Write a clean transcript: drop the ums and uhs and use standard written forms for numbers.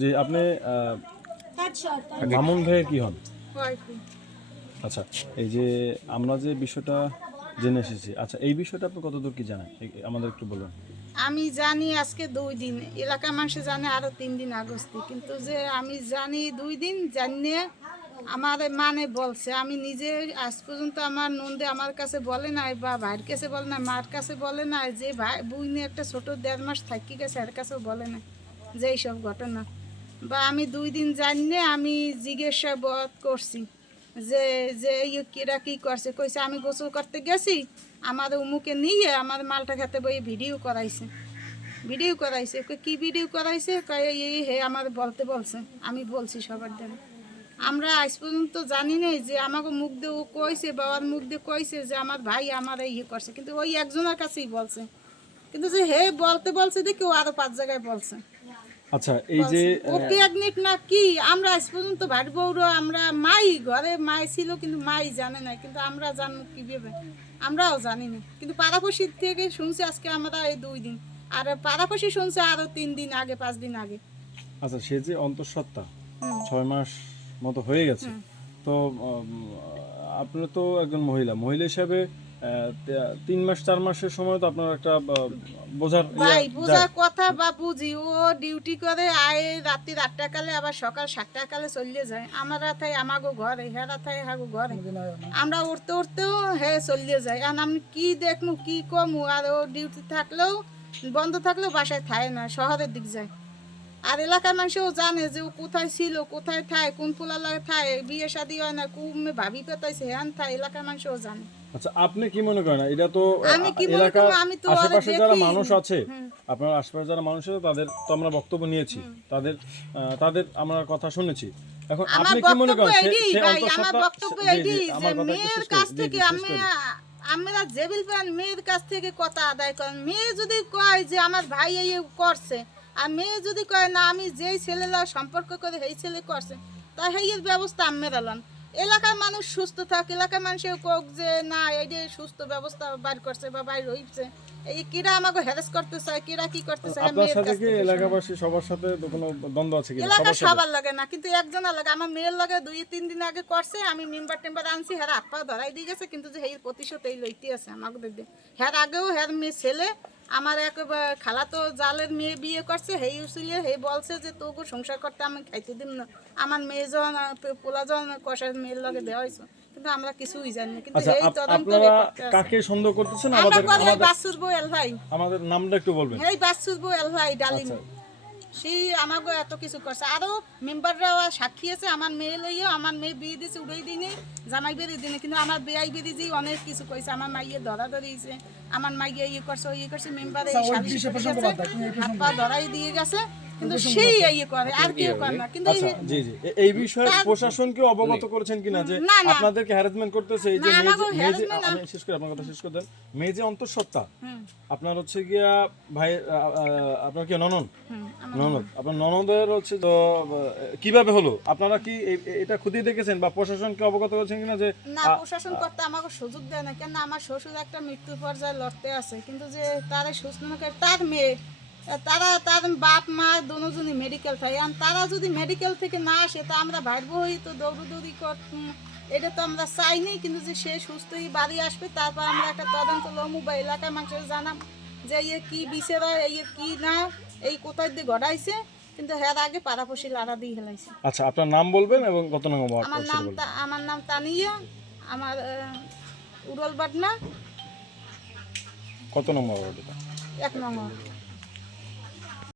যে আপনি মামুন ভাইয়ের কি হন? আচ্ছা, এই যে আমরা যে বিষয়টা জেনে এসেছি, আচ্ছা এই বিষয়টা আপনি কতদূর কি জানেন আমাদের একটু বলুন। আমি জানি আজকে 2 দিন, এলাকার মানুষ জানে আরো 3 দিন আগস্টে, কিন্তু যে আমি জানি 2 দিন জানিয়ে আমার মানে বলছে। আমি নিজে আজ পর্যন্ত আমার নন্দে আমার কাছে বলে নাই, বা ভাইয়ের কাছে বলে নাই, মার কাছে বলে নাই, যে ভাই বুইনে একটা ছোট 1.5 মাস থাকি গেছে এর কাছেও বলে নাই যে এইসব ঘটনা। বা আমি 2 দিন জানিয়ে আমি জিজ্ঞাসাবাদ করছি যে যে কিরা কী করছে। কইছে আমি গোসল করতে গেছি, আমার উমুকে নিয়ে আমার মালটা খেতে বই ভিডিও করাইছে। কি ভিডিও করাইছে? কয় এই হে আমার বলতে বলছে। আমি বলছি সবার দ্বারা। আমরা আজ পর্যন্ত জানি নাই যে আমাকে মুখ দিয়ে ও কইছে, বাবার মুখ দিয়ে কইছে যে আমার ভাই আমার করছে, কিন্তু ওই একজনের কাছেই বলছে। কিন্তু যে হে বলতে বলছে দেখি ও আরো 5 জায়গায় বলছে। আচ্ছা, এই যে ওকে একনিক না কি আমরা আজ পর্যন্ত ভাট বউরা আমরা মাই ঘরে মাই ছিল, কিন্তু মাই জানে না, কিন্তু আমরা জানবো কিভাবে? আমরাও জানি না, কিন্তু পাড়াপড়শির থেকে শুনছি আজকে আমরা এই 2 দিন, আর পাড়াপড়শি শুনছে আরো 3 দিন আগে 5 দিন আগে। আচ্ছা, সে যে অন্তঃসত্ত্বা 6 মাস মতো হয়ে গেছে, তো আপনি তো একজন মহিলা হিসাবে 3 মাস 4 মাসের সময় তো আপনার একটা বোঝার বোঝার কথা বা বুঝি, ও ডিউটি করে আয় রাত্রি 8টা কালে, আবার সকাল 7টা কালে চলে যায়। আমরা থাই আমাগো ঘরে, হেরা থাই হাগো ঘরে, আমরা উঠতে উঠতেও হে চলে যায়। আর আমি কি দেখমু কি কমু? আর ও ডিউটি থাকলেও বন্ধ থাকলেও বাসায় থায় না, শহরের দিক যায়। আর এলাকার মানুষও জানে যে ও কোথায় ছিল, কোথায় থায়, কোন পোলালায় থায়, বিয়ে শাদী হয় না, কুমে ভাবি পেতাইছে হ্যান থায়, এলাকার মানুষও জানে। আচ্ছা, আপনি কি মনে করেন এটা তো আমি কি মনে এলাকার করব? আমি তো আশেপাশে যারা মানুষ আছে, আপনার আশেপাশে যারা মানুষ আছে তাদের তো আমরা বক্তব্য নিয়েছি, তাদের তাদের আমরা কথা শুনেছি। এখন আপনি কি মনে করেন সে আমার বক্তব্য এইটি যে মেয়ের কাছ থেকে আমরা জেবিল পান মেয়ের কাছ থেকে কথা আদায় করেন। মেয়ে যদি কয় যে আমার ভাই এই করছে, আর মেয়ে যদি কয় না আমি যেই ছেলেরা সম্পর্ক করে এই ছেলে করছে, তা হেয়ের ব্যবস্থা আমের আলান। এলাকার মানুষ সুস্থ থাক, এলাকার মানুষের কোক যে না এই যে সুস্থ ব্যবস্থা বাইর করছে বা বাইর হইছে, এই কিরা আমাকে হ্যারাস করতে চায়, কিরা কি করতে চায়। আপনার সাথে কি এলাকাবাসী সবার সাথে কোনো দ্বন্দ্ব আছে কি? এলাকা সবার লাগে না, কিন্তু একজনের লাগে। আমার মেয়ের লাগে 2-3 দিন আগে করছে, আমি মেম্বার টেম্বার আনছি, হ্যাঁ হাত পা ধরাই দিয়ে গেছে, কিন্তু যে এই প্রতিশোধ এই লইতে আছে আমাকে দেখবে। হ্যাঁ আগেও হ্যাঁ মেয়ে ছেলে আমার এক খালাতো জালের মেয়ে বিয়ে করছে, হেই উচিলে হেই বলছে যে তোকে সংসার করতে আমি খাইতে দিব না। আমার মেয়ে যখন পোলা যখন কষার মেয়ের লগে দেওয়া হয়েছে, কিন্তু আমরা কিছুই জানি না। কিন্তু এই তদন্ত কাকে সন্দেহ করতেছেন? আমাদের নামটা একটু বলবেন। এই বাসুরবো এল ভাই ডালিম, সেই আমাকে এত কিছু করছে। আরো মেম্বাররাও সাক্ষী আছে, আমার মেয়ে লইয়া আমার মেয়ে বিয়ে দিয়েছে উড়াই দিনে, জামাই বেরিয়ে দিনে, কিন্তু আমার বেয়াই বেরিয়ে দিয়ে অনেক কিছু কইছে। আমার মাইয়ে ধরা ধরিয়েছে, আমার মাইয়ে করছে ওই করছে, মেম্বারে হাত পা ধরাই দিয়ে গেছে, কিন্তু সেই করে আর কেউ করে না। কিন্তু জি জি, এই বিষয়ে প্রশাসনকে অবগত করেছেন কিনা যে আপনাদেরকে হ্যারাসমেন্ট করতেছে? এই যে আমি শেষ করে আপনার কথা শেষ করে দেন। মেয়ে যে অন্তঃসত্ত্বা, আপনার হচ্ছে গিয়া ভাই, আপনার কি ননদ? আপনার ননদের হচ্ছে তো কিভাবে হলো? আপনারা কি এটা খুঁটিয়ে দেখেছেন বা প্রশাসনকে অবগত করেছেন কিনা? যে না, প্রশাসন করতে আমাকে সুযোগ দেয় না। কেন? আমার শ্বশুর একটা মৃত্যু পর্যায়ে লড়তে আছে, কিন্তু যে তারা সুস্থ না করে, তার মেয়ে তারা তার বাপ মা দুজনই মেডিকেল থাকে, আর তারা যদি মেডিকেল থেকে না আসে তা আমরা ভাইব হই তো দৌড়দৌড়ি কর, এটা তো আমরা চাইনি। কিন্তু যে সে সুস্থই বাড়ি আসবে, তারপর আমরা একটা তদন্ত লমু বা এলাকার মানুষের জানাম যে এই কি বিচার হয়, এই কি না, এই কোথায় দিয়ে ঘটাইছে। কিন্তু হ্যাঁ আগে পাড়াপড়শি লাড়া দিয়ে হেলাইছে। আচ্ছা, আপনার নাম বলবেন এবং কত নম্বর? আমার নাম তানিয়া, আমার উড়ল বাটনা, কত নম্বর? 1 নম্বর।